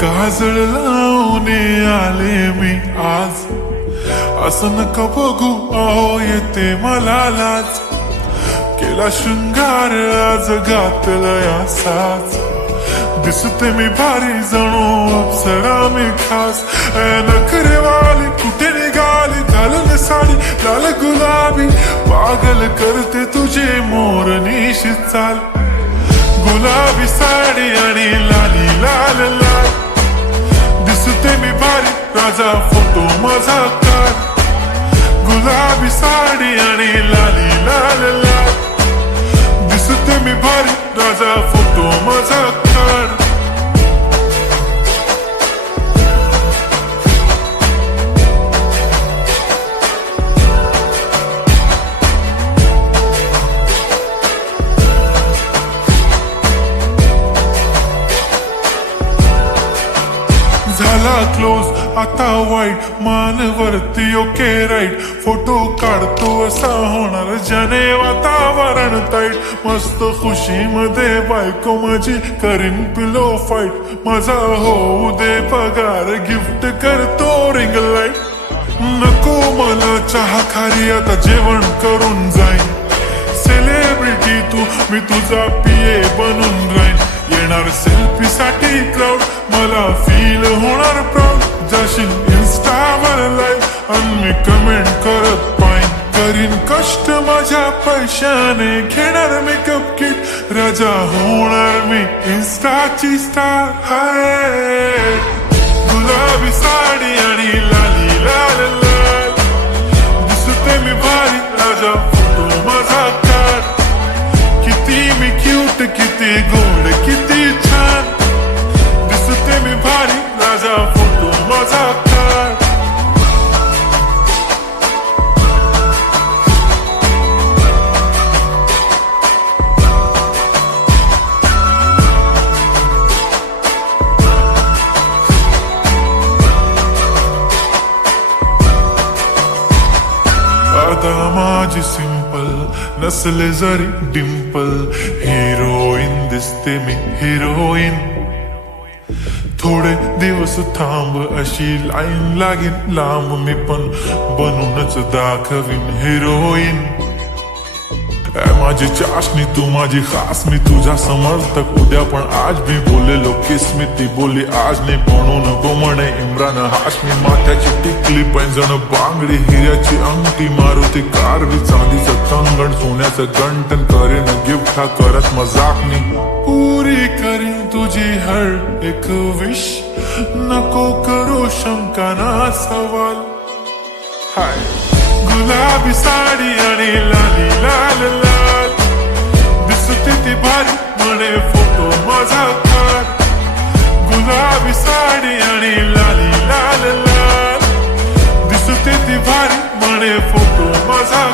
काजळ लावून आले मी आज, असं नका बघू अहो येते मला लाज. केला शृंगार आज घातलाय असाच, दिसते मी भारी जणू अप्सरा मी खास. नखरेवाली कुठे निघाली घालून साडी लाल गुलाबी, पागल करते तुझे मोरनीशी चाल. गुलाबी साडी आणि लाली लाल लाल, दिसते मी भारी राजा फोटो माझा काढ. गुलाबी साडी आणि लाली लाल लाल, दिसते मी भारी राजा फोटो माझा काढ. झाला क्लोज आता वाईट, मान वरती ओके राईट. फोटो काढतो असा होणार ज्याने वातावरण ताईट. मस्त खुशी मध्ये बायको माझी करीन पिलो फाईट. माझा होऊ दे पगार गिफ्ट करतो रिंग लाईट. नको मला चहा खारी आता जेवण करून जाईन. सेलिब्रिटी तू मी तुझा पिये बनून राहीन. येणार सेल्फी साठी क्राऊड मला फील होणार प्राऊड. जाशील इन्स्टावर लाईव्ह आणि मी कमेंट करत पाईन. करीन कष्ट माझ्या पैशाने घेणार मेकअप किट. राजा होणार मी इन्स्टाची स्टार. हाय गुलाबी साडी आणि लाली लाल लाल, दिसते मी भारी राजा फोटो माझा काढ. किती मी क्यूट किती गोड किती छान, दिसते मी भारी राजा फोटो माझा काढ. आता माझी सिंपल नसले जरी डिंपल, हिरोईन दिसते मी हिरोईन. थोडे दिवस थांब अशी लाईन लागेल लांब, मी पण बनूनच दाखवीन हिरोईन. माझी चाशनी तू माझी खास, मी तुझा समर्थक उद्या पण आज मी बोलेलो किस्मी. ती बोली आज नाही म्हणून गो म्हणे इम्रान हाशमी. माथ्याची टिकली पैंजण बांगडी हिऱ्याची अंगठी, मारुती कारवी चांदीचं कंगण सोन्याचं गंटन. करेन गिफ्ट हा करत मजाकनी, पुरी करीन तुझी हर एक विश. नको करू शंका ना सवाल. हाय गुलाबी साडी आणि लाली लाल लाल, दिसते ती भारी म्हणे फोटो माझा काढ. गुलाबी साडी आणि लाली लाल लाल, दिसते ती भारी म्हणे फोटो माझा.